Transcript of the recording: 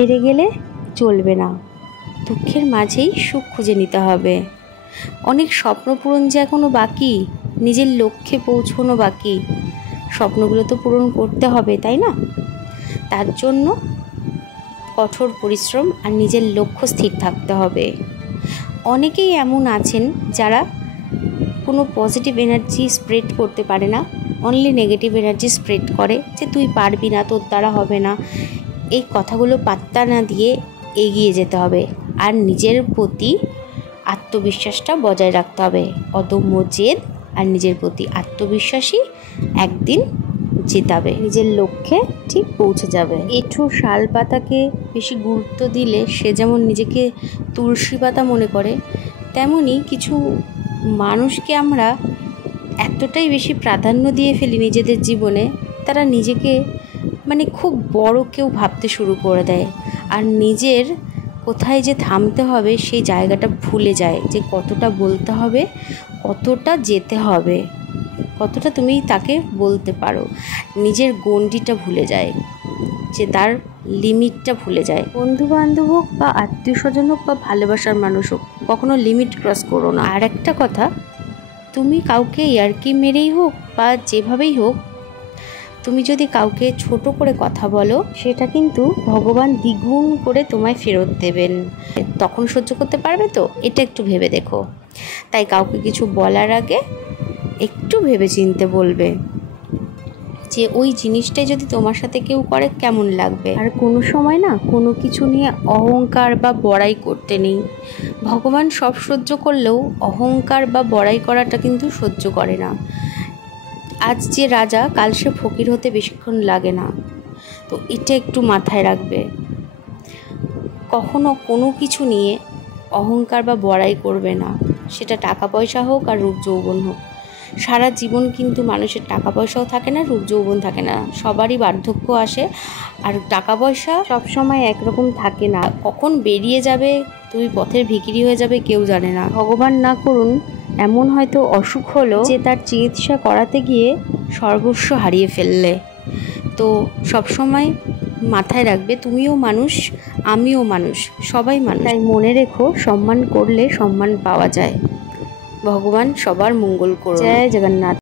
হেরে গেলে চলবে না, দুঃখের মাঝেই সুখ খুঁজে নিতে হবে। অনেক স্বপ্ন পূরণ যে এখনও বাকি, নিজের লক্ষ্যে পৌঁছানো বাকি, স্বপ্নগুলো তো পূরণ করতে হবে, তাই না? তার জন্য কঠোর পরিশ্রম আর নিজের লক্ষ্য স্থির থাকতে হবে। অনেকেই এমন আছেন যারা কোনো পজিটিভ এনার্জি স্প্রেড করতে পারে না, অনলি নেগেটিভ এনার্জি স্প্রেড করে, যে তুই পারবি না, তোর দ্বারা হবে না। এই কথাগুলো পাত্তা না দিয়ে এগিয়ে যেতে হবে আর নিজের প্রতি আত্মবিশ্বাসটা বজায় রাখতে হবে। অদম্য জেদ আর নিজের প্রতি আত্মবিশ্বাসী একদিন জেতাবে, নিজের লক্ষ্যে ঠিক পৌঁছে যাবে। এঁঠো শাল পাতাকে বেশি গুরুত্ব দিলে সে যেমন নিজেকে তুলসী পাতা মনে করে, তেমনি কিছু মানুষকে আমরা এতটাই বেশি প্রাধান্য দিয়ে ফেলি নিজেদের জীবনে, তারা নিজেকে খুব বড় কেউ ভাবতে শুরু করে দেয় আর নিজের কোথায় যে থামতে হবে সেই জায়গাটা ভুলে যায়, যে কতটা বলতে হবে, কতটা যেতে হবে, কতটা তুমি তাকে বলতে পারো। নিজের গণ্ডিটা ভুলে যায়, যে তার লিমিটটা ভুলে যায়। বন্ধু বান্ধব হোক বা আত্মীয় স্বজন হোক বা ভালোবাসার মানুষ হোক, কখনো লিমিট ক্রস করো না। আর একটা কথা, তুমি কাউকে ইয়ার্কি মেরেই হোক বা যেভাবেই হোক, তুমি যদি কাউকে ছোট করে কথা বলো, সেটা কিন্তু ভগবান দ্বিগুণ করে তোমায় ফেরত দেবেন। তখন সহ্য করতে পারবে তো? এটা একটু ভেবে দেখো। তাই কাউকে কিছু বলার আগে একটু ভেবে চিনতে বলবে, যে ওই জিনিসটাই যদি তোমার সাথে কেউ করে কেমন লাগবে। আর কোনো সময় না কোনো কিছু নিয়ে অহংকার বা বড়াই করতে নেই। ভগবান সব সহ্য করলেও অহংকার বা বড়াই করাটা কিন্তু সহ্য করে না। আজ যে রাজা, কাল সে ফকির হতে বেশিক্ষণ লাগে না। তো এটা একটু মাথায় রাখবে। কখনো কোনো কিছু নিয়ে অহংকার বা বড়াই করবে না, সেটা টাকা পয়সা হোক আর রূপ যৌবন হোক। সারা জীবন কিন্তু মানুষের টাকা পয়সাও থাকে না, রূপ যৌবন থাকে না, সবারই বার্ধক্য আসে। আর টাকা পয়সা সবসময় একরকম থাকে না, কখন বেরিয়ে যাবে, তুমি পথের ভিখিরি হয়ে যাবে, কেউ জানে না। ভগবান না করুন এমন হয়তো অসুখ হলো যে তার চিকিৎসা করাতে গিয়ে সর্বস্ব হারিয়ে ফেললে। তো সবসময় মাথায় রাখবে, তুমিও মানুষ, আমিও মানুষ, সবাই মানুষ। তাই মনে রেখো, সম্মান করলে সম্মান পাওয়া যায়। ভগবান সবার মঙ্গল করুন। জয় জগন্নাথ।